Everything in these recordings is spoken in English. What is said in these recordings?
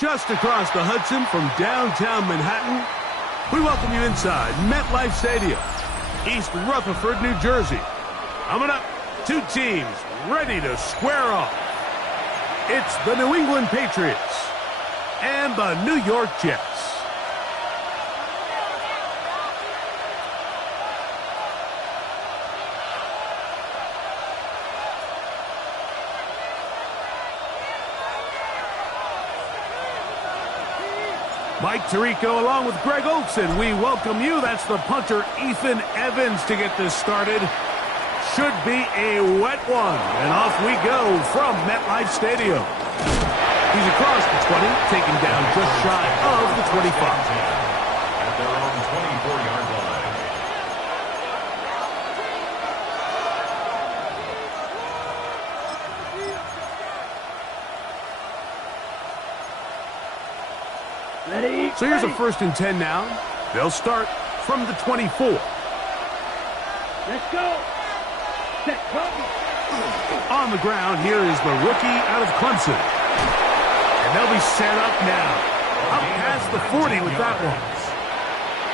Just across the Hudson from downtown Manhattan, we welcome you inside MetLife Stadium, East Rutherford, New Jersey. Coming up, two teams ready to square off. It's the New England Patriots and the New York Jets. Mike Tirico along with Greg Olson. We welcome you. That's the punter, Ethan Evans, to get this started. Should be a wet one. And off we go from MetLife Stadium. He's across the 20, taken down just shy of the 25. At their own 24-yard line. Ready? So here's a 1st and 10 now. They'll start from the 24. Let's go. Set, go. On the ground, here is the rookie out of Clemson. And they'll be set up now. Up past the 40 with that one.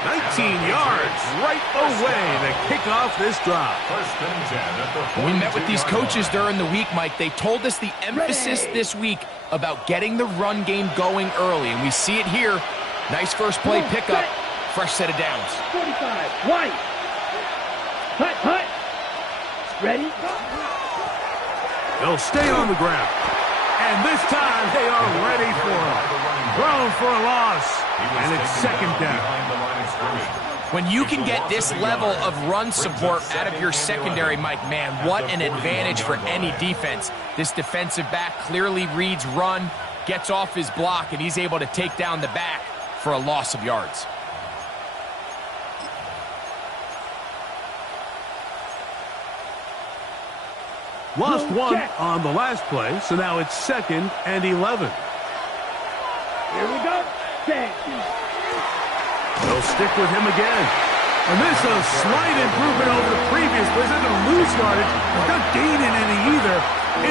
19 yards right away to kick off this drive. 1st and 10 at the 42-yard line. We met with these coaches during the week, Mike. They told us the emphasis this week about getting the run game going early, and we see it here. Nice first play pickup, fresh set of downs. 45, white. Hut. Ready? They'll stay on the ground. And this time they are ready for it. Thrown for a loss. And it's 2nd down. When you can get this level of run support out of your secondary, Mike, man, what an advantage for any defense. This defensive back clearly reads run, gets off his block, and he's able to take down the back for a loss of yards. Lost one on the last play, so now it's 2nd and 11. Here we go. Set. They'll stick with him again. And this is a slight improvement over the previous play. They're going to lose yardage. They're not gaining any either.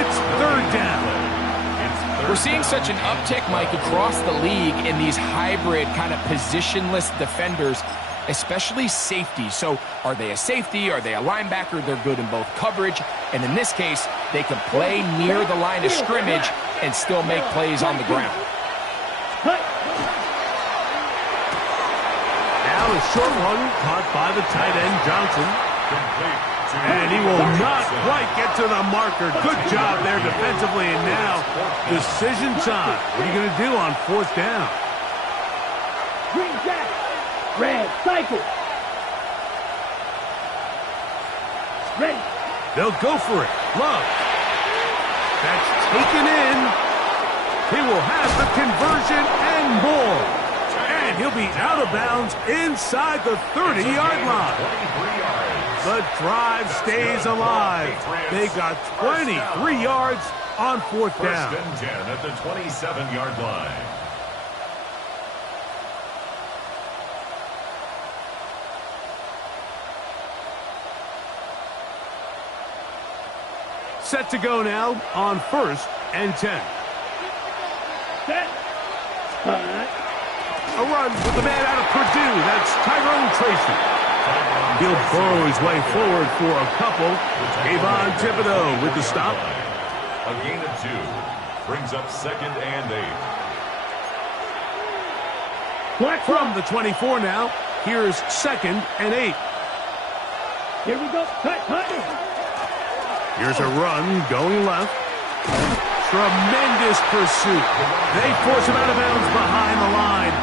It's 3rd down. We're seeing such an uptick, Mike, across the league in these hybrid kind of positionless defenders, especially safety. So are they a safety? Are they a linebacker? They're good in both coverage. And in this case, they can play near the line of scrimmage and still make plays on the ground. Now a short one caught by the tight end, Johnson. And he will not quite get to the marker. Good job there defensively. And now decision time. What are you going to do on 4th down? Green jack. Red, cycle. Ready. They'll go for it. Love. That's taken in. He will have the conversion and more. And he'll be out of bounds inside the 30-yard line. The drive stays alive. They got 23 yards on 4th down. 1st and 10 at the 27-yard line. Set to go now on 1st and 10. Set. A run with the man out of Purdue. That's Tyrone Tracy. He'll burrow his way forward for a couple. Avon Thibodeau with the stop. A gain of 2. Brings up 2nd and 8. From the 24 now, here's 2nd and 8. Here we go. Cut. Here's a run going left. Tremendous pursuit. They force him out of bounds behind the line.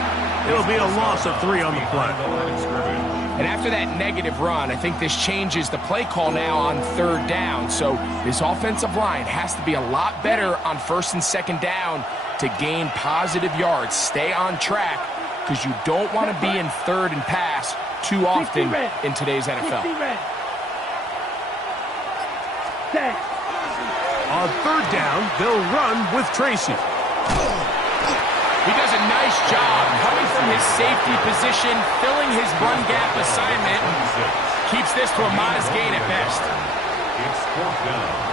It'll be a loss of 3 on the play. And after that negative run, I think this changes the play call now on 3rd down. So this offensive line has to be a lot better on 1st and 2nd down to gain positive yards. Stay on track because you don't want to be in 3rd and pass too often in today's NFL. On 3rd down, they'll run with Tracy. He does a nice job coming from his safety position, filling his run gap assignment. Keeps this to a modest gain at best. It's 4th down.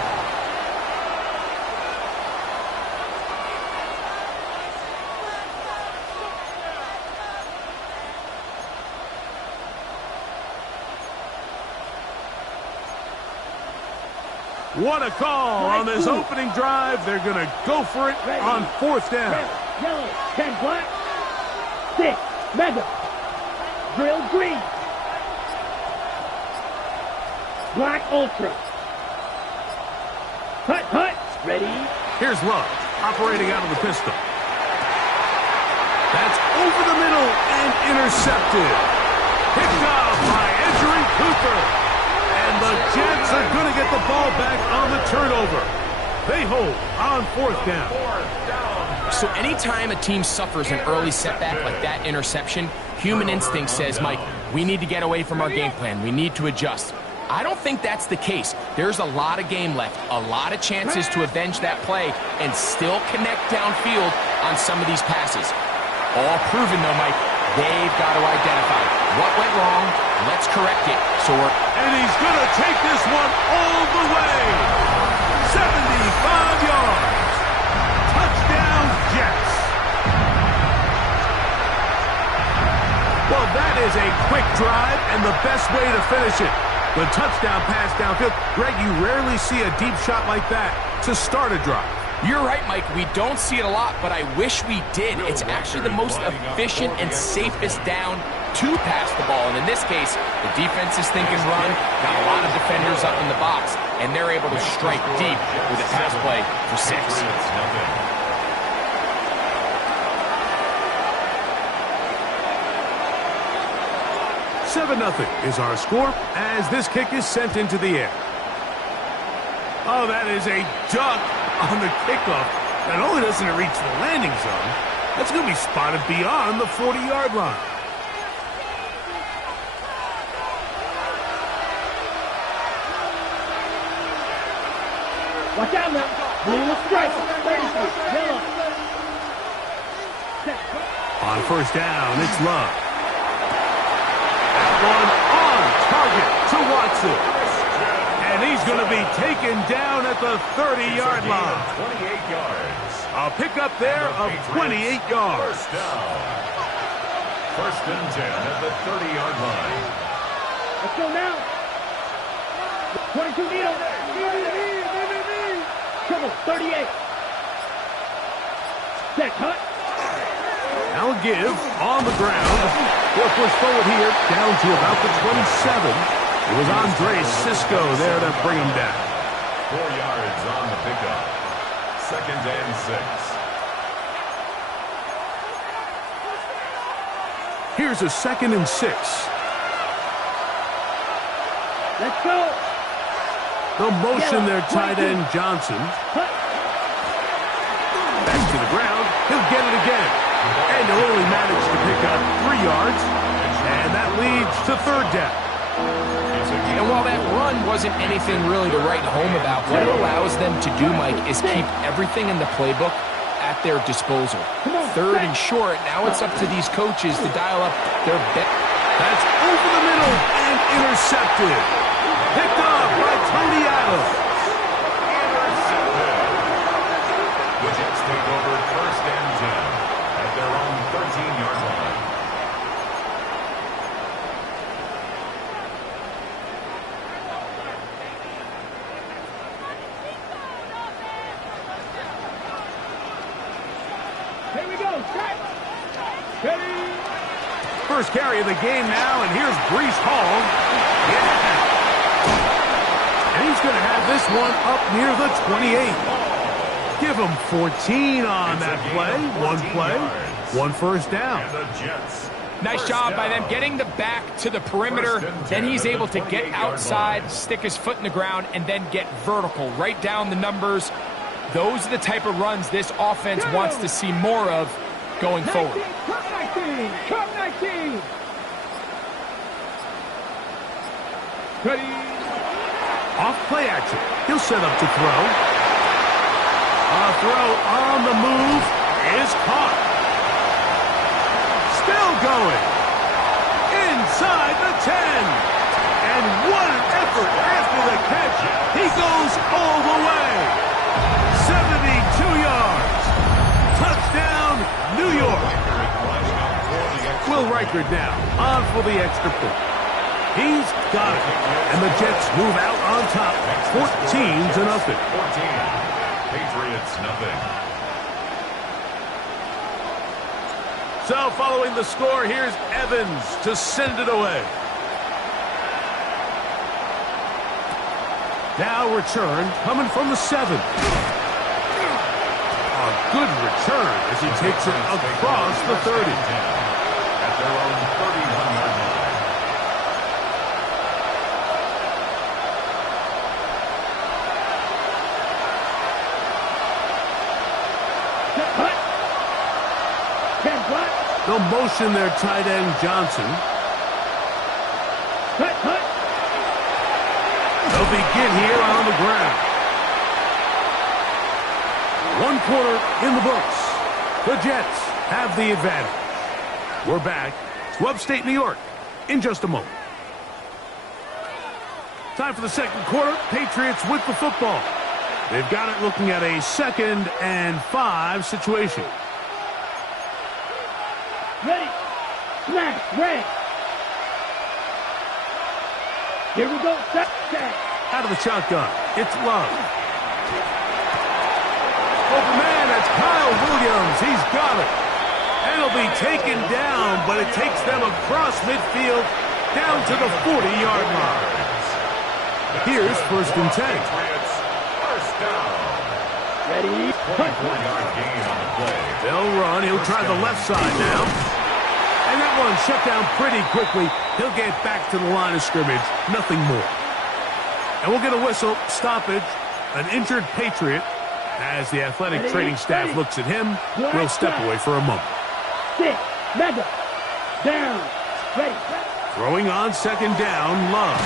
What a call on this opening drive. They're going to go for it on 4th down. Red, yellow, 10 black, 6, mega, drill green, black ultra. Cut, ready. Here's Love, operating out of the pistol. That's over the middle and intercepted. Picked off by Edgerrin Cooper. And the Jets are going to get the ball back on the turnover. They hold on 4th down. So anytime a team suffers an early setback like that interception, human instinct says, Mike, we need to get away from our game plan. We need to adjust. I don't think that's the case. There's a lot of game left, a lot of chances to avenge that play and still connect downfield on some of these passes. All proven, though, Mike. They've got to identify what went wrong. Let's correct it. And he's going to take this one all the way. 75 yards. Touchdown, Jets. Well, that is a quick drive and the best way to finish it. The touchdown pass downfield. Greg, you rarely see a deep shot like that to start a drive. You're right, Mike. We don't see it a lot, but I wish we did. It's actually the most efficient and safest down to pass the ball. And in this case, the defense is thinking run, got a lot of defenders up in the box, and they're able to strike deep with a pass play for 6. 7-0 is our score as this kick is sent into the air. Oh, that is a duck on the kickoff. Not only doesn't it reach the landing zone, that's going to be spotted beyond the 40-yard line. Watch out now. Blue strike. 33, yellow. On 1st down, it's Love. That one on target to Watson. And he's going to be taken down at the 30-yard line. 28 yards. A pickup there of 28 yards. 1st down. 1st and 10 at the 30-yard line. Let's go now. 22 needle. Trouble, 38. Set, cut. Now a give on the ground. They'll push forward here down to about the 27. It was Andre Cisco there to bring him down. 4 yards on the pickup. 2nd and 6. Here's a 2nd and 6. Let's go. The motion there, tight end Johnson. Back to the ground. He'll get it again. And he'll only manage to pick up 3 yards. And that leads to 3rd down. And while that run wasn't anything really to write home about, what it allows them to do, Mike, is keep everything in the playbook at their disposal. 3rd and short, now it's up to these coaches to dial up their bet. That's over the middle and intercepted. Picked up by Tony Adams. Intercepted. The Jets take over 1st and 10 at their own 13-yard line. Here we go. Set. Ready. First carry of the game now, and here's Breece Hall. Yeah. this one up near the 28. Give him 14 on that play, one first down. And the Jets. Nice job by them getting the back to the perimeter. Then he's able to get outside, stick his foot in the ground, and then get vertical. Right down the numbers. Those are the type of runs this offense wants to see more of going forward. Come 19. Ready. Off play action. He'll set up to throw. A throw on the move is caught. Still going. Inside the 10. And what an effort after the catch. He goes all the way. 72 yards. Touchdown, New York. Will Reichard now on for the extra point. He's got it. And the Jets move out on top, 14-0. 14. Patriots, nothing. So following the score, here's Evans to send it away. Now return coming from the 7. A good return as he takes it across the 30. At their own 31-yard line. They'll motion their tight end, Johnson. They'll begin here on the ground. 1 quarter in the books. The Jets have the advantage. We're back to upstate New York in just a moment. Time for the second quarter. Patriots with the football. They've got it looking at a 2nd and 5 situation. Ready. Smash. Ready. Here we go. Set. Out of the shotgun. It's Love. Open man, that's Kyle Williams. He's got it. And it'll be taken down, but it takes them across midfield down to the 40-yard line. Here's 1st and 10. Patriots, first down. Ready. 24-yard gain on the play. They'll run. He'll try the left side now. And that one shut down pretty quickly. He'll get back to the line of scrimmage. Nothing more. And we'll get a whistle. Stoppage. An injured Patriot. As the athletic training staff looks at him, we'll step away for a moment. 6. Mega. Down. Ready. Throwing on 2nd down, Love.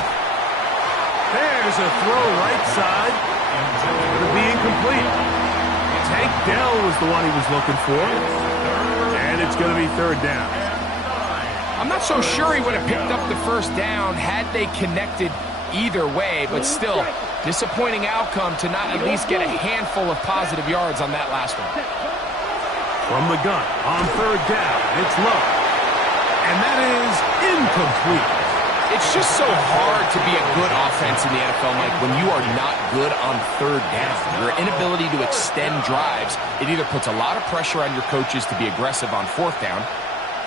There's a throw right side. It'll be incomplete. Tank Dell was the one he was looking for. And it's going to be 3rd down. I'm not so sure he would have picked up the first down had they connected either way, but still, disappointing outcome to not at least get a handful of positive yards on that last one. From the gun, on 3rd down, it's Love. And that is incomplete. It's just so hard to be a good offense in the NFL, Mike, when you are not good on 3rd down. Your inability to extend drives, it either puts a lot of pressure on your coaches to be aggressive on 4th down,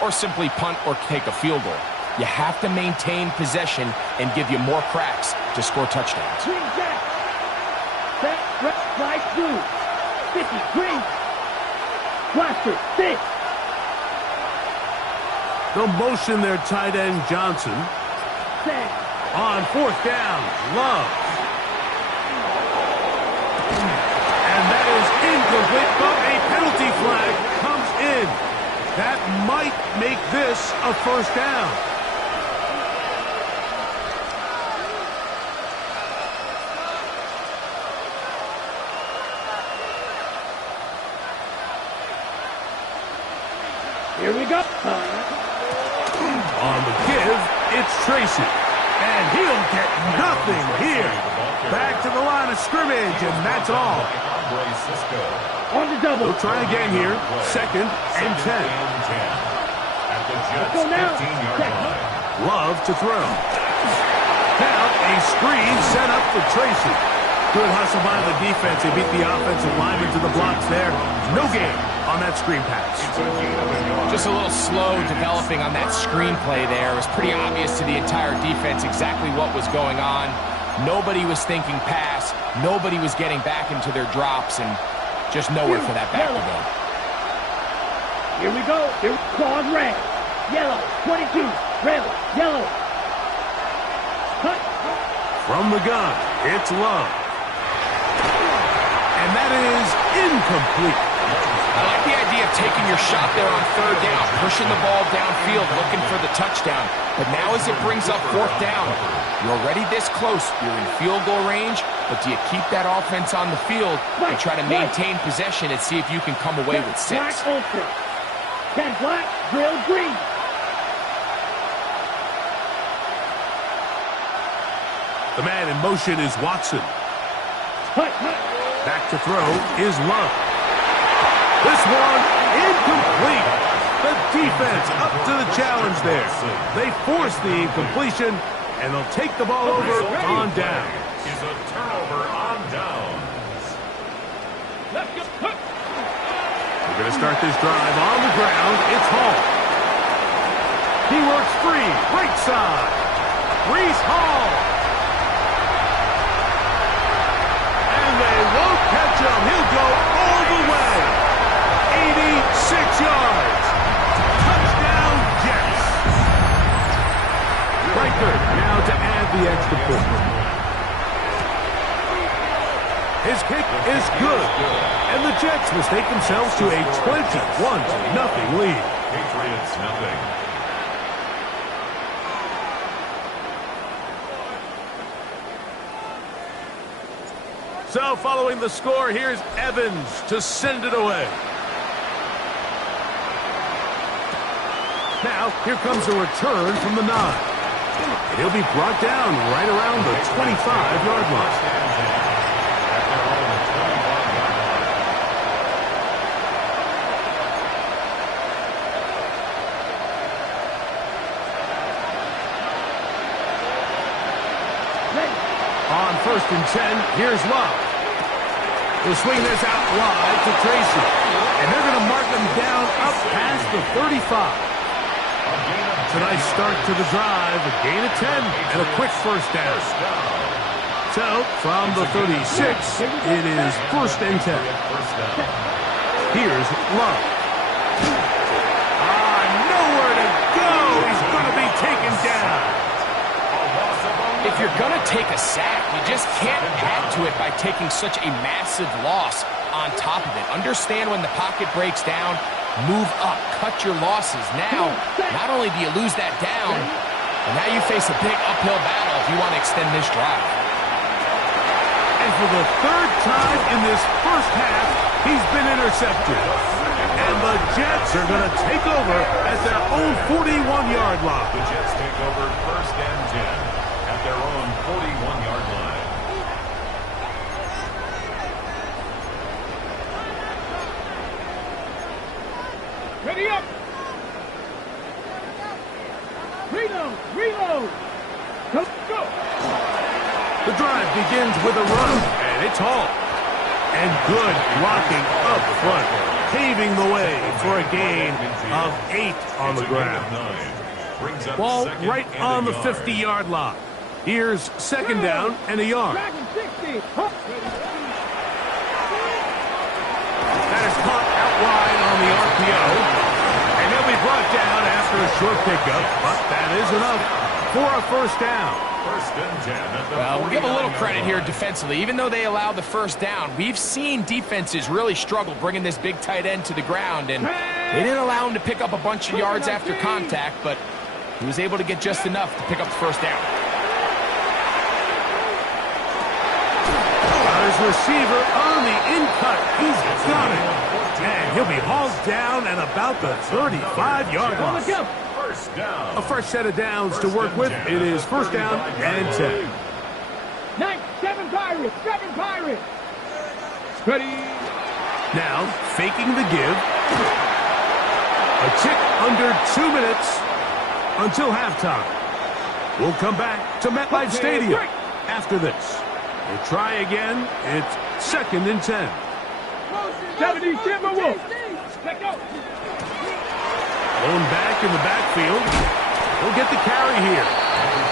or simply punt or take a field goal. You have to maintain possession and give you more cracks to score touchdowns. Green jack. Set. Right through. 50. Green. Blaster. 6. They'll motion their tight end, Johnson. Set. On 4th down, Love. And that is incomplete, but a penalty flag comes in. That might make this a 1st down. Here we go. On the give, it's Tracy. And he'll get nothing here. Back to the line of scrimmage, and that's all. On the double. They'll try again here. 2nd and 10. At the Jets' Go now. 15-yard line. Love to throw. Now a screen set up for Tracy. Good hustle by the defense. They beat the offensive lineman to the blocks there. No gain on that screen pass. Just a little slow developing on that screenplay there. It was pretty obvious to the entire defense exactly what was going on. Nobody was thinking pass. Nobody was getting back into their drops, and just nowhere for that back to go. Here we go. Here, claws red. Yellow. 22. Red. Yellow. Cut. From the gun, it's Love. And that is incomplete. I like the idea of taking your shot there on third down, pushing the ball downfield, looking for the touchdown. But now as it brings up fourth down, you're already this close. You're in field goal range, but do you keep that offense on the field and try to maintain possession and see if you can come away with 6? Black ultra. 10 black, drill green. The man in motion is Watson. Cut. Back to throw is Love. This one incomplete. The defense up to the challenge there. They force the incompletion, and they'll take the ball over on down. Is a turnover on downs. We're going to start this drive on the ground. It's Hall. He works free. Right side. Reese Hall. And they won't catch him. He'll go all the way. 86 yards. Touchdown, Jets. Riker now to add the extra point. His kick is good. And the Jets mistake themselves to a 21-0 lead. Patriots nothing. So following the score, here's Evans to send it away. Now, here comes a return from the 9. And he'll be brought down right around the 25-yard line. On 1st and 10, here's Love. He'll swing this out wide to Tracy. And they're going to mark him down up past the 35. It's a nice start to the drive, a gain of 10, and a quick first down. So, from the 36, it is 1st and 10. Here's Love. Nowhere to go. He's going to be taken down. If you're going to take a sack, you just can't add to it by taking such a massive loss on top of it. Understand when the pocket breaks down, move up, cut your losses. Now, not only do you lose that down, but now you face a big uphill battle if you want to extend this drive. And for the 3rd time in this first half, he's been intercepted. And the Jets are going to take over at their own 41-yard line. The Jets take over 1st and 10 at their own 41-yard line. Ready up. Reload. Go. The drive begins with a run, and it's Hall. And good blocking up front, paving the way for a gain of 8 on the ground. Ball right on the 50-yard line. Here's 2nd down and a yard. That is caught out wide on the RPO. And he'll be brought down after a short pickup, but that is enough for a 1st down. 1st and 10 at the Well, we'll give a little credit here defensively. Even though they allowed the 1st down, we've seen defenses really struggle bringing this big tight end to the ground, and they didn't allow him to pick up a bunch of yards after contact, but he was able to get just enough to pick up the 1st down. His receiver on the in-cut. He's got it. And he'll be hauled down at about the 35-yard line. First down. A fresh set of downs to work with. It is 1st down and 10. 7 Pirates. Ready. Now, faking the give. A tick under 2 minutes until halftime. We'll come back to MetLife Stadium after this. We'll try again. It's 2nd and 10. 70 Timberwolves. Let go. Blown back in the backfield. He'll get the carry here.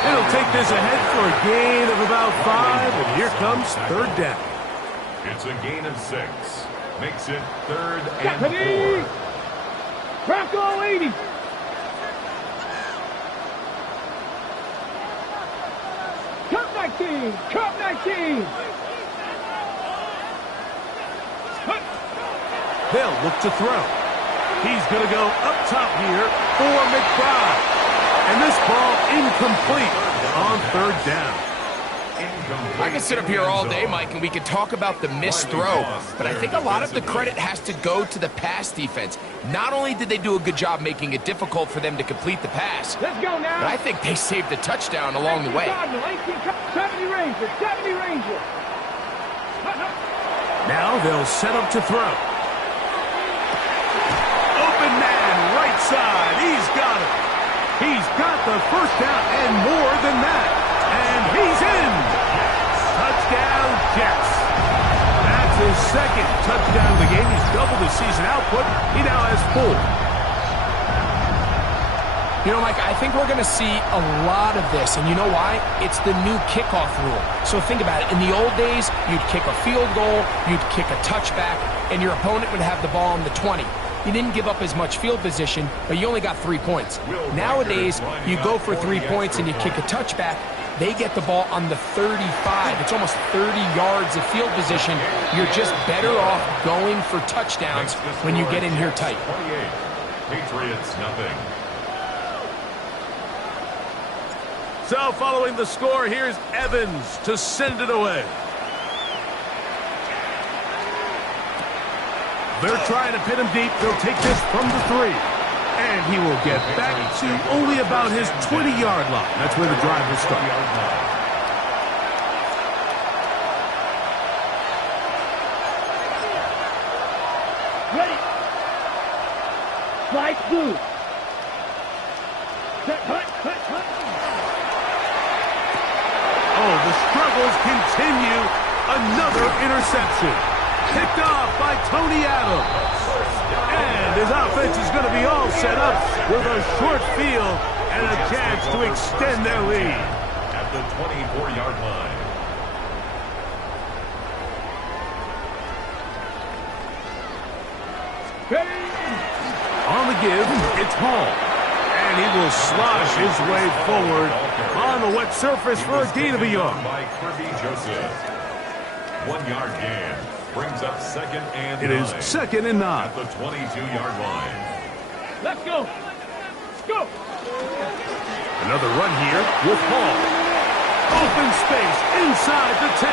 It'll take this ahead for a gain of about 5, and here comes third down. It's a gain of 6. Makes it 3rd and Deputy! 4. Bronco 80. Cup 19. Cup 19. They'll look to throw. He's going to go up top here for McBride. And this ball incomplete on third down. I can sit up here all day, Mike, and we can talk about the missed throw, but I think a lot of the credit has to go to the pass defense. Not only did they do a good job making it difficult for them to complete the pass, Let's go now. but I think they saved the touchdown along the way. 70 Rangers. 70 Rangers. Now they'll set up to throw. Open man, right side. He's got it. He's got the first down and more than that. And he's in. Touchdown, Jets. That's his second touchdown of the game. He's doubled his season output. He now has 4. You know, Mike, I think we're going to see a lot of this, and you know why? It's the new kickoff rule. So think about it. In the old days, you'd kick a field goal, you'd kick a touchback, and your opponent would have the ball on the 20. You didn't give up as much field position, but you only got 3 points. Nowadays, you go for 3 points and you kick a touchback. They get the ball on the 35. It's almost 30 yards of field position. You're just better off going for touchdowns when you get in here tight. 28. Patriots, nothing. So following the score, here's Evans to send it away. They're trying to pin him deep. They'll take this from the 3. And he will get back to only about his 20-yard line. That's where the drive will start. Ready. Slide through. Hut. Oh, the struggles continue. Another interception. Picked off by Tony Adams. And his offense is going to be all set up with a short field and a chance to extend their lead. At the 24-yard line. On the give, it's Hall. And he will slosh his way forward on the wet surface for a gain of a yard. By Kirby Joseph. 1-yard gain. Brings up 2nd and 9. It is 2nd and 9. At the 22-yard line. Let's go. Let's go. Another run here with Hall. Open space inside the 10.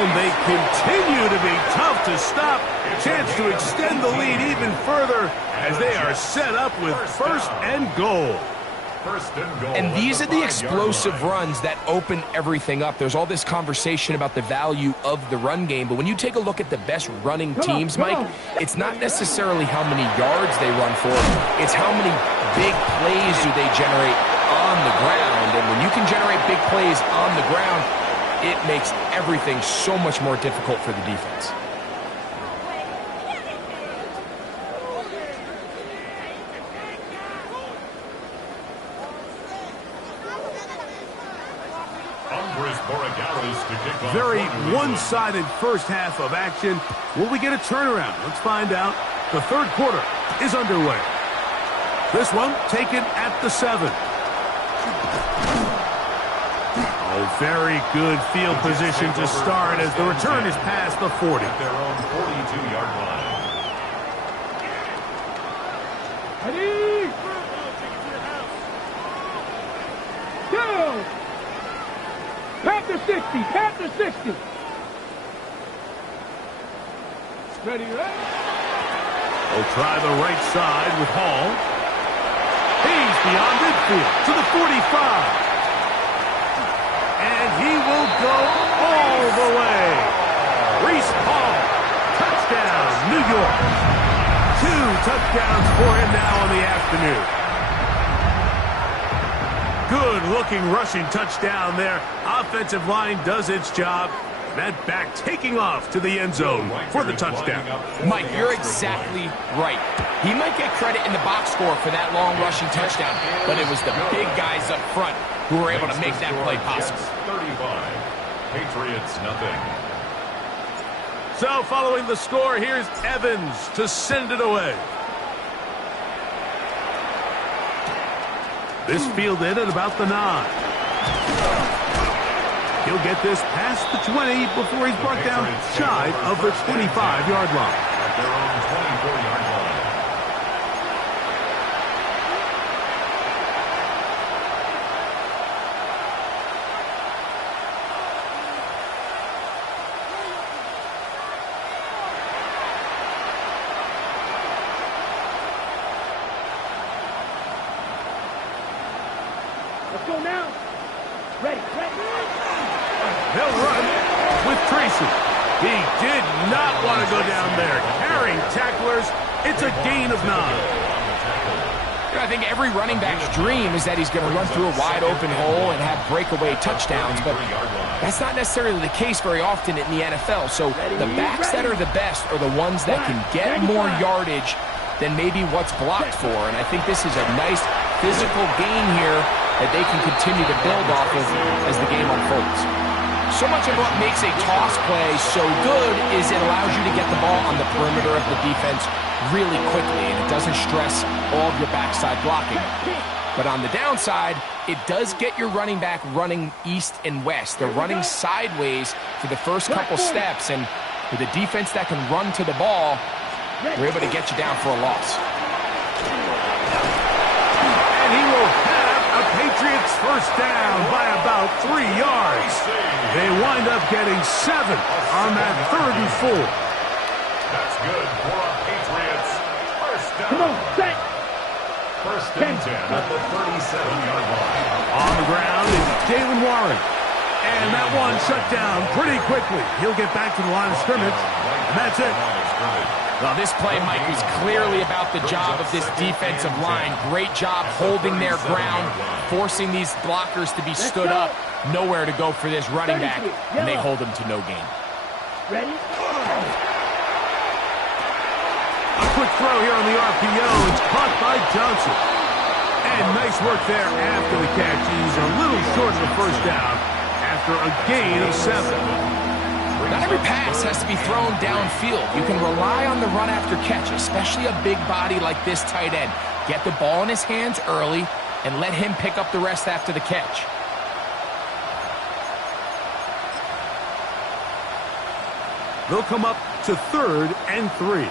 And they continue to be tough to stop. Chance to extend the lead even further as they are set up with 1st and goal. And these are the explosive runs that open everything up. There's all this conversation about the value of the run game, but when you take a look at the best running teams, Mike, it's not necessarily how many yards they run for, it's how many big plays do they generate on the ground. And when you can generate big plays on the ground, it makes everything so much more difficult for the defense. Very one-sided first half of action. Will we get a turnaround? Let's find out. The third quarter is underway. This one taken at the 7. Oh, very good field position to start as the return is past the 40. At their own 42-yard line. Ready. Go. Panther 60. Panther 60. Ready, ready. They'll try the right side with Hall. He's beyond midfield to the 45. And he will go all the way. Reese Hall, touchdown, New York. 2 touchdowns for him now in the afternoon. Good-looking rushing touchdown there. Offensive line does its job. That back taking off to the end zone for the touchdown. Mike, you're exactly right. He might get credit in the box score for that long rushing touchdown, but it was the big guys up front who were able to make that play possible. 35. Patriots, nothing. So following the score, here's Evans to send it away. This fielded at about the 9. He'll get this past the 20 before he's brought down shy of the 25-yard line. At their own 24-yard line. Let's go now. Ready. He'll run with Tracy. He did not want to go down there. Carrying tacklers, it's a gain of 9. I think every running back's dream is that he's going to run through a wide open hole and have breakaway touchdowns, but that's not necessarily the case very often in the NFL. So the backs that are the best are the ones that can get more yardage than maybe what's blocked for. And I think this is a nice physical gain here that they can continue to build off of as the game unfolds. So much of what makes a toss play so good is it allows you to get the ball on the perimeter of the defense really quickly, and it doesn't stress all of your backside blocking. But on the downside, it does get your running back running east and west. They're running sideways for the first couple steps, and with a defense that can run to the ball, they're able to get you down for a loss. And he will have a Patriots first down by about 3 yards. They wind up getting 7 on that 3rd and 4. That's good for a Patriots first down. Come on, set. First and 10 at the 37-yard line. On the ground is Jalen Warren. And that one shut down pretty quickly. He'll get back to the line of scrimmage, and that's it. Well, this play, Mike, was clearly about the job of this defensive line. Great job holding their ground, forcing these blockers to be stood up. Nowhere to go for this running back, and they hold him to no gain. Ready? A quick throw here on the RPO. It's caught by Johnson. And nice work there after the catch. He's a little short of the first down after a gain of 7. Not every pass has to be thrown downfield. You can rely on the run after catch, especially a big body like this tight end. Get the ball in his hands early and let him pick up the rest after the catch. They'll come up to 3rd and 3.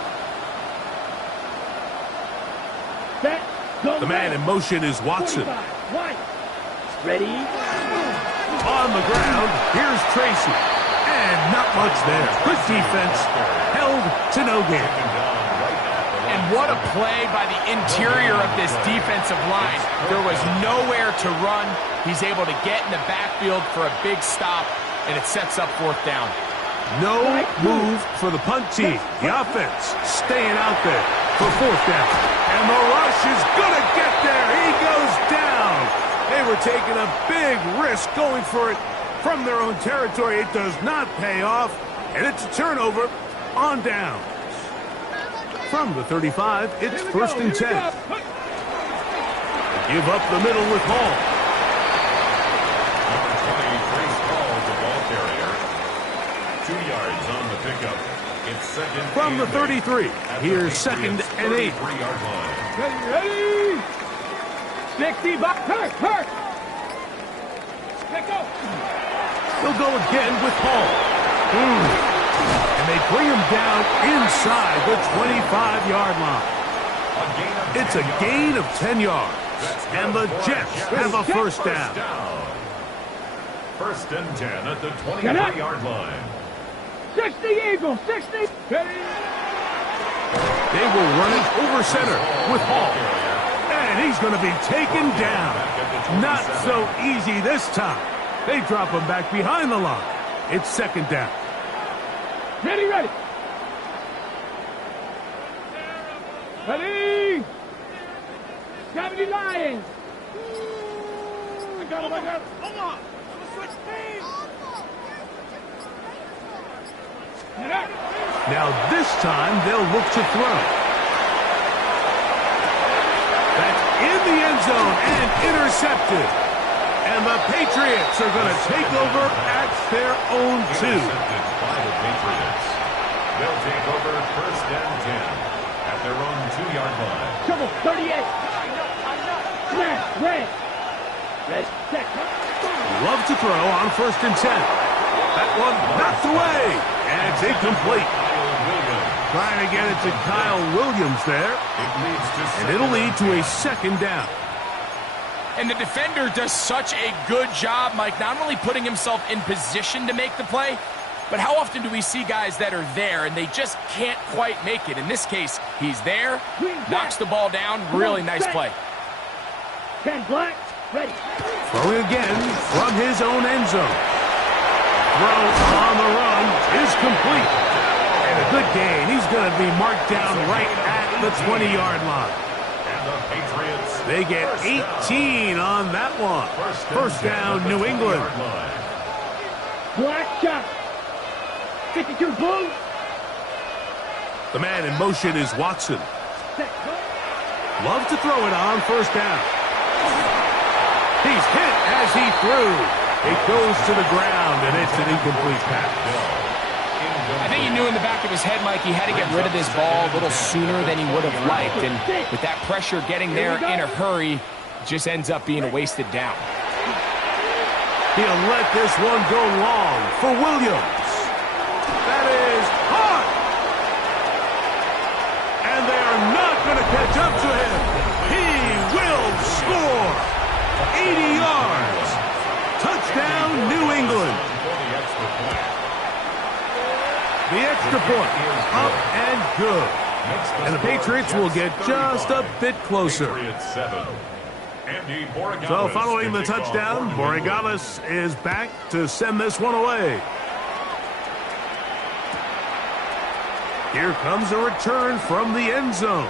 Set. Go. The man in motion is Watson. 45. Ready? On the ground, here's Tracy. And not much there. Good defense. Held to no gain. And what a play by the interior of this defensive line. There was nowhere to run. He's able to get in the backfield for a big stop, and it sets up 4th down. No move for the punt team. The offense staying out there for 4th down. And the rush is going to get there. He goes down. They were taking a big risk going for it from their own territory. It does not pay off, and it's a turnover on downs. From the 35, it's 1st and 10. Give up the middle with Hall. Number 20, Trace Hall, the ball carrier. 2 yards on the pickup. It's 2nd From the 33, here's 2nd and 8. 33-yard line. Ready? 60 back. Hurt. Let go. They'll go again with Hall. And they bring him down inside the 25-yard line. It's a gain of 10 yards. And the Jets have a first down. 1st and 10 at the 23-yard line. 60 Eagles. 60. Ready? They will run it over center with Hall. And he's going to be taken down. Not so easy this time. They drop him back behind the line. It's 2nd down. Ready. Ready? 70 Lions. I got him. Hold on. Switch teams. Now this time they'll look to throw. That's in the end zone and intercepted. And the Patriots are going to take over at their own 2. Intercepted by the Patriots. They'll take over first and 10 at their own 2-yard line. Trouble, 38. Snap, red. Red, set. Love to throw on first and 10. That one knocked away. And it's incomplete. Trying to get it to Kyle Williams there. And it'll lead to a second down. And the defender does such a good job, Mike, not only putting himself in position to make the play, but how often do we see guys that are there and they just can't quite make it? In this case, he's there, knocks the ball down, really nice play. 10 black, ready. Throwing again from his own end zone. Throw on the run is complete. And a good gain. He's going to be marked down right at the 20-yard line. And the Patriots, they get 18 on that one. First down, New England. Black shot. 52 blue. The man in motion is Watson. Love to throw it on first down. He's hit as he threw. It goes to the ground, and it's an incomplete pass. I think he knew in the back of his head, Mike, he had to get rid of this ball a little sooner than he would have liked. And with that pressure getting there in a hurry, it just ends up being a wasted down. He'll let this one go long for Williams. That is hot. And they are not going to catch up to him. He will score. 80 yards. Touchdown, New England. The extra point up and good. And the Patriots will get just a bit closer. So following the touchdown, Borregales is back to send this one away. Here comes a return from the end zone.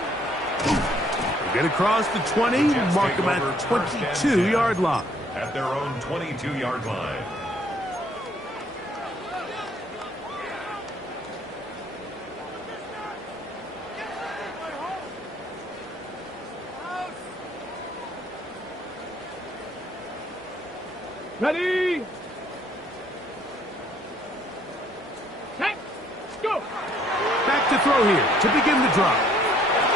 They get across the 20, mark them at the 22-yard line. At their own 22-yard line. Ready? Set. Go. Back to throw here to begin the drive.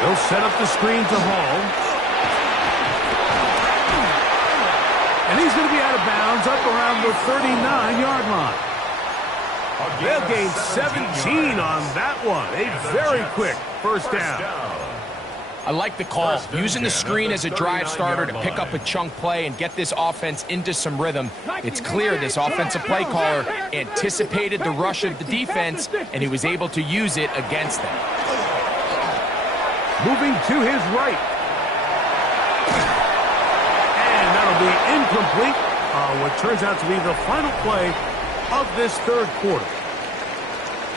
They'll set up the screen to Hall. And he's going to be out of bounds up around the 39-yard line. They'll gain 17 on that one. A very quick first down. I like the call. Using the screen as a drive starter to pick up a chunk play and get this offense into some rhythm. It's clear this offensive play caller anticipated the rush of the defense, and he was able to use it against them. Moving to his right. And that'll be incomplete on what turns out to be the final play of this third quarter.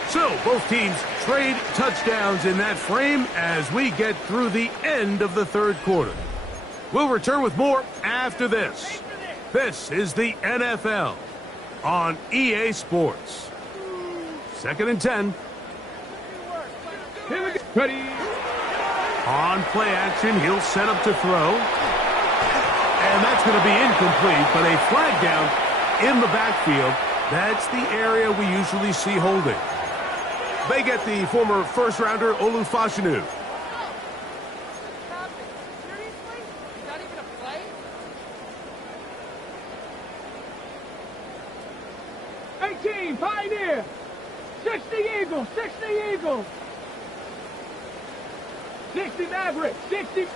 So both teams trade touchdowns in that frame as we get through the end of the third quarter. We'll return with more after this. This is the NFL on EA Sports. 2nd and 10. Here we go. Ready. On play action, he'll set up to throw. And that's going to be incomplete, but a flag down in the backfield. That's the area we usually see holding. They get the former first-rounder Olufashinu. Seriously? Is that even a play? 18, Pioneer. 60 Eagles, 60 Eagles. 60 Maverick, 60.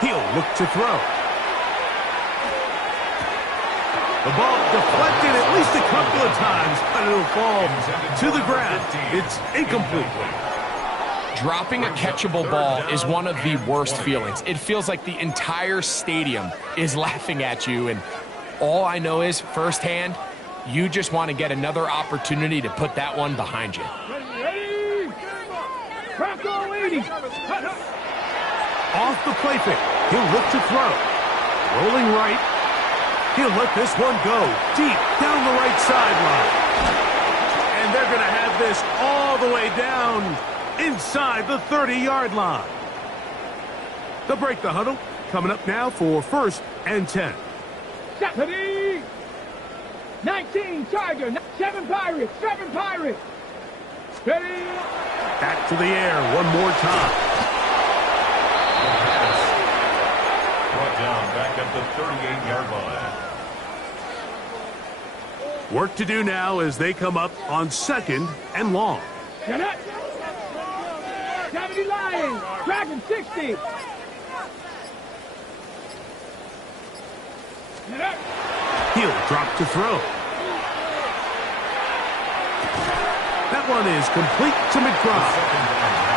He'll look to throw. The ball deflected at least a couple of times, but it'll fall to the ground. It's incomplete. Dropping a catchable ball is one of the worst feelings. It feels like the entire stadium is laughing at you, and all I know is, firsthand, you just want to get another opportunity to put that one behind you. Ready? Bronco 80. Off the play fake. He'll look to throw. Rolling right. He'll let this one go deep down the right sideline. And they're going to have this all the way down inside the 30-yard line. They'll break the huddle. Coming up now for 1st and 10. Ready? 19 Tiger, 7 Pirates, 7 Pirates. Ready? Back to the air one more time. Brought down back at the 38-yard line. Work to do now as they come up on 2nd and long. Get up. 70 Lions, Dragon 60. Get up. He'll drop to throw. That one is complete to McBride.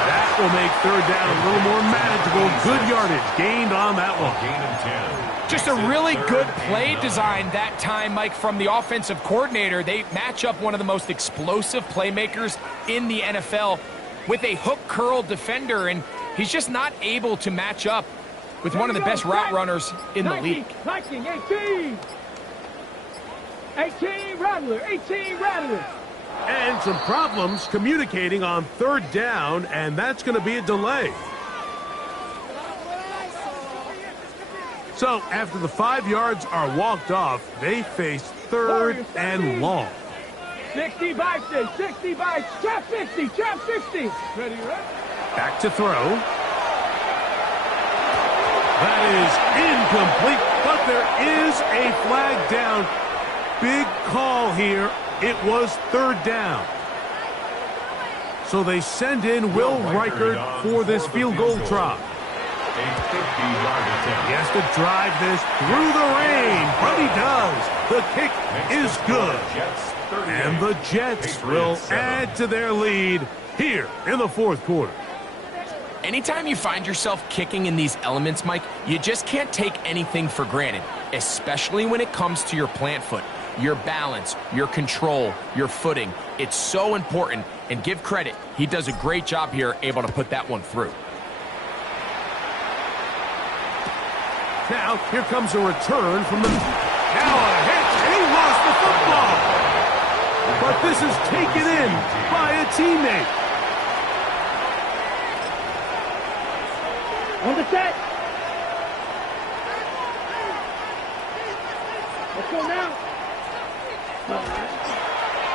That will make 3rd down a little more manageable. Good yardage gained on that one. Gain of 10. Just a really good play design that time, Mike, from the offensive coordinator. They match up one of the most explosive playmakers in the NFL with a hook curl defender, and he's just not able to match up with one of the best route runners in the league. 18, 18 Rattler, 18 Rattler. And some problems communicating on 3rd down, and that's going to be a delay. So after the 5 yards are walked off, they face 3rd and long. 60 by 6, 60 by trap 60, trap 60. Ready, right? Back to throw. That is incomplete, but there is a flag down. Big call here. It was 3rd down. So they send in Will Reichert for this field goal try. A 50-yard attempt. He has to drive this through the rain, but he does. The kick is good. And the Jets will add to their lead here in the 4th quarter. Anytime you find yourself kicking in these elements, Mike, you just can't take anything for granted, especially when it comes to your plant foot. Your balance, your control, your footing. It's so important, and give credit. He does a great job here, able to put that one through. Now, here comes a return from the... Now a hit, and he lost the football. But this is taken in by a teammate. On the set. Let's go now.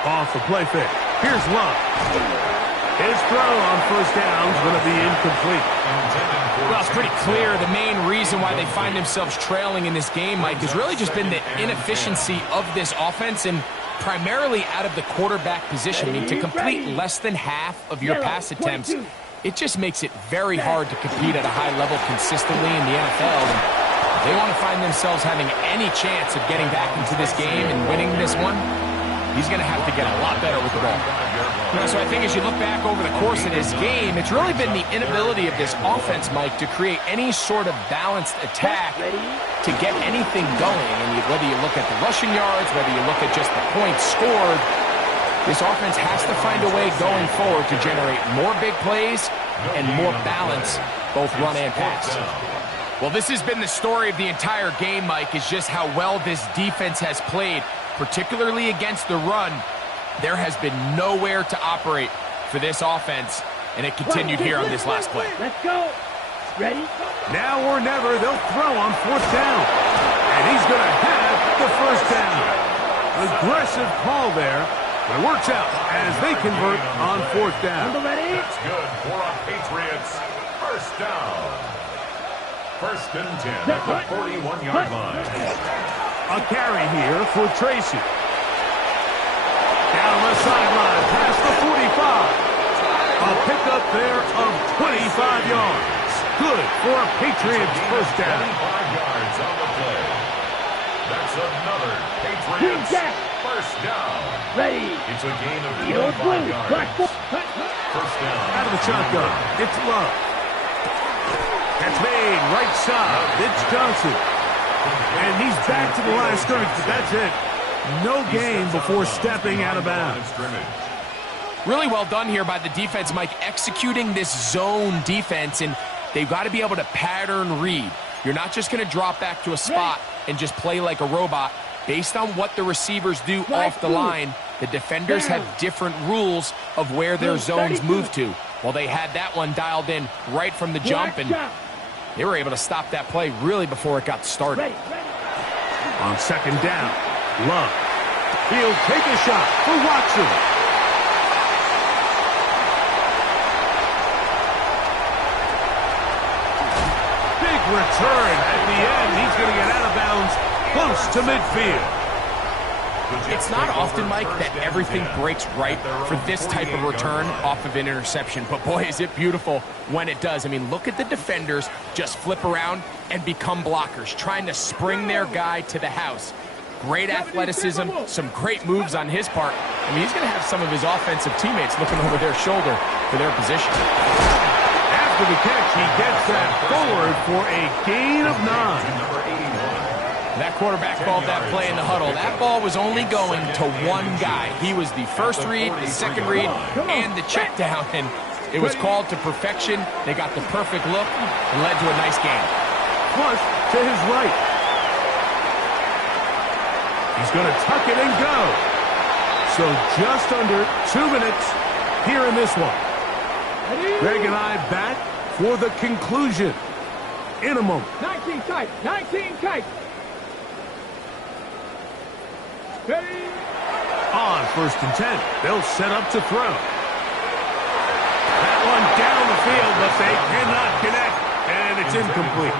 Off the play fake. Here's Love. His throw on 1st down is going to be incomplete. Well, it's pretty clear the main reason why they find themselves trailing in this game, Mike, has really just been the inefficiency of this offense and primarily out of the quarterback position. I mean, to complete less than half of your pass attempts, it just makes it very hard to compete at a high level consistently in the NFL. And if they want to find themselves having any chance of getting back into this game and winning this one, he's going to have to get a lot better with the ball. So I think as you look back over the course of this game, it's really been the inability of this offense, Mike, to create any sort of balanced attack to get anything going. And whether you look at the rushing yards, whether you look at just the points scored, this offense has to find a way going forward to generate more big plays and more balance, both run and pass. Well, this has been the story of the entire game, Mike, is just how well this defense has played, particularly against the run. There has been nowhere to operate for this offense, and it continued here on this last play. Let's go. Ready? Now or never, they'll throw on 4th down. And he's going to have the 1st down. Aggressive call there, but it works out as they convert on 4th down. That's good for a Patriots 1st down. 1st and 10 at the 41-yard line. A carry here for Tracy. Down the sideline, past the 45. A pickup there of 25 yards. Good for a Patriots 1st down. 25 yards on the play. That's another Patriots 1st down. Ready. It's a gain of 25 yards. 1st down. Out of the shotgun, it's Love. That's made right side. It's Johnson. And he's back to the line of scrimmage, but that's it. No gain before stepping out of bounds. Really well done here by the defense, Mike, executing this zone defense, and they've got to be able to pattern read. You're not just going to drop back to a spot and just play like a robot. Based on what the receivers do off the line, the defenders have different rules of where their zones move to. Well, they had that one dialed in right from the jump, and they were able to stop that play really before it got started. On second down, Love. He'll take a shot for Watson. Big return at the end. He's going to get out of bounds close to midfield. It's not often, Mike, that everything breaks right for this type of return off of an interception. But, boy, is it beautiful when it does. I mean, look at the defenders just flip around and become blockers, trying to spring their guy to the house. Great athleticism, some great moves on his part. I mean, he's going to have some of his offensive teammates looking over their shoulder for their position. After the catch, he gets that forward for a gain of 9. That quarterback called that play in the huddle. That ball was only going to one guy. He was the first read, the second read, and the check down. And it was called to perfection. They got the perfect look and led to a nice game. Plus, to his right. He's going to tuck it and go. So just under 2 minutes here in this one. Greg and I back for the conclusion in a moment. 19 tight, 19 tight. Ready? On first and 10, they'll set up to throw. That one down the field, but they cannot connect, and it's incomplete.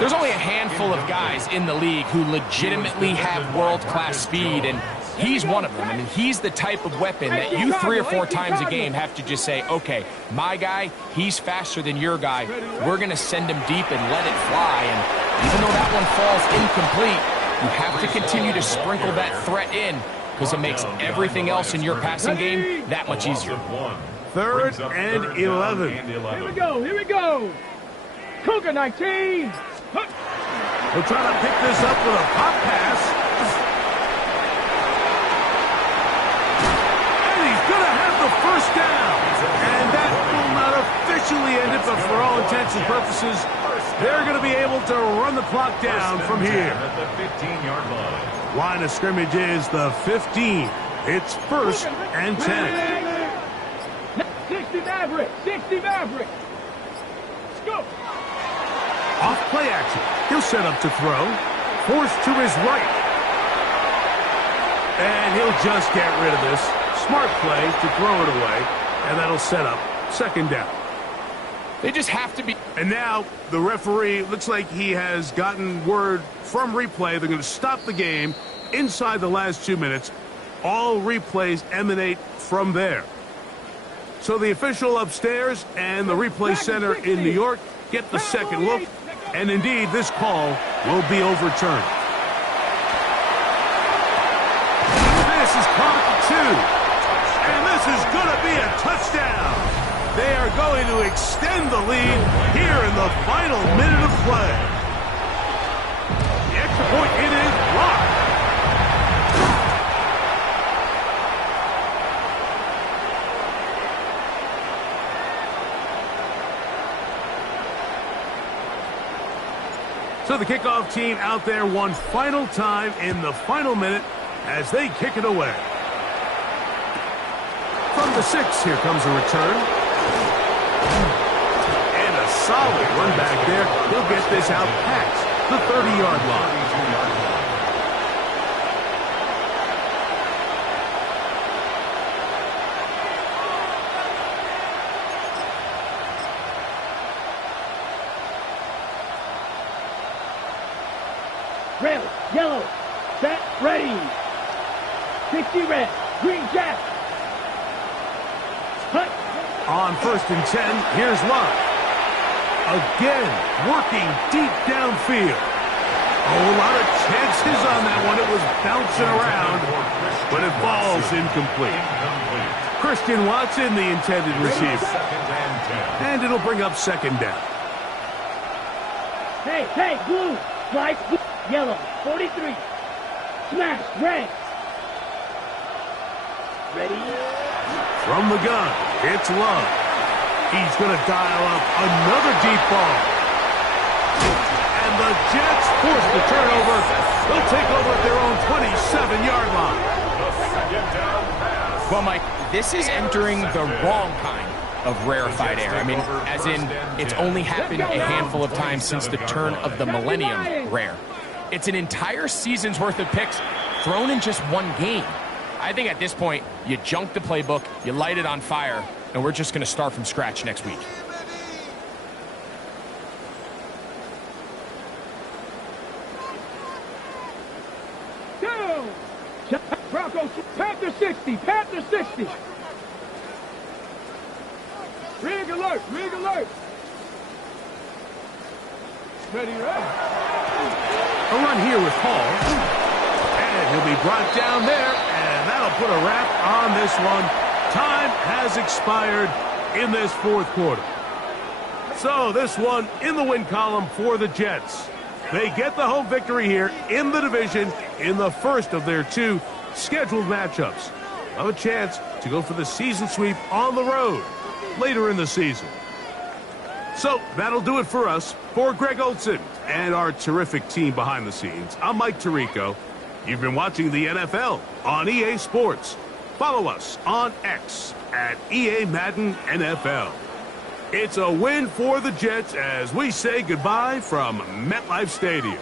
There's only a handful of guys in the league who legitimately have world-class speed, and he's one of them. I mean, he's the type of weapon that you 3 or 4 times a game have to just say, okay, my guy, he's faster than your guy. We're going to send him deep and let it fly, and even though that one falls incomplete, you have to continue to sprinkle that threat in because it makes everything else in your passing game that much easier. 3rd and 11. Here we go, here we go. Cougar 19. We'll try to pick this up with a pop pass. And he's going to have the first down. And that will not officially end it, but for all intents and purposes, they're going to be able to run the clock down from here. At the 15-yard line. Line of scrimmage is the 15. It's 1st and 10. 60 Maverick, 60 Maverick. Let's go. Off play action. He'll set up to throw. Forced to his right. And he'll just get rid of this. Smart play to throw it away. And that'll set up 2nd down. They just have to be. And now the referee looks like he has gotten word from replay. They're going to stop the game inside the last 2 minutes. All replays emanate from there. So the official upstairs and the replay center in New York get the second look. And indeed, this call will be overturned. This is caught 2. And this is going to be a touchdown. They are going to extend the lead here in the final minute of play. The extra point, it is blocked. So the kickoff team out there one final time in the final minute as they kick it away. From the 6, here comes a return. And a solid run back there. He'll get this out past the 30-yard line. Red, yellow, set, ready. 60 red, green jack. Hut. On 1st and 10, here's Love. Again, working deep downfield. A lot of chances on that one. It was bouncing around, but it falls incomplete. Christian Watson, the intended receiver. And it'll bring up 2nd down. Hey, blue, slice, blue, yellow, 43. Smash, red. Ready? From the gun, it's Love. He's going to dial up another deep ball. And the Jets force the turnover. They'll take over at their own 27-yard line. Well, Mike, this is entering the wrong kind of rarefied air. I mean, as in, it's only happened a handful of times since the turn of the millennium rare. It's an entire season's worth of picks thrown in just one game. I think at this point, you junk the playbook, you light it on fire, and we're just going to start from scratch next week. Down. Broncos, Panther 60, Panther 60. Rig alert, rig alert. Ready, ready. A run here with Hall. And he'll be brought down there, and that'll put a wrap on this one. Time has expired in this fourth quarter. So this one in the win column for the Jets. They get the home victory here in the division in the first of their two scheduled matchups. Have a chance to go for the season sweep on the road later in the season. So that'll do it for us. For Greg Olson and our terrific team behind the scenes, I'm Mike Tirico. You've been watching the NFL on EA Sports. Follow us on X at EA Madden NFL. It's a win for the Jets as we say goodbye from MetLife Stadium.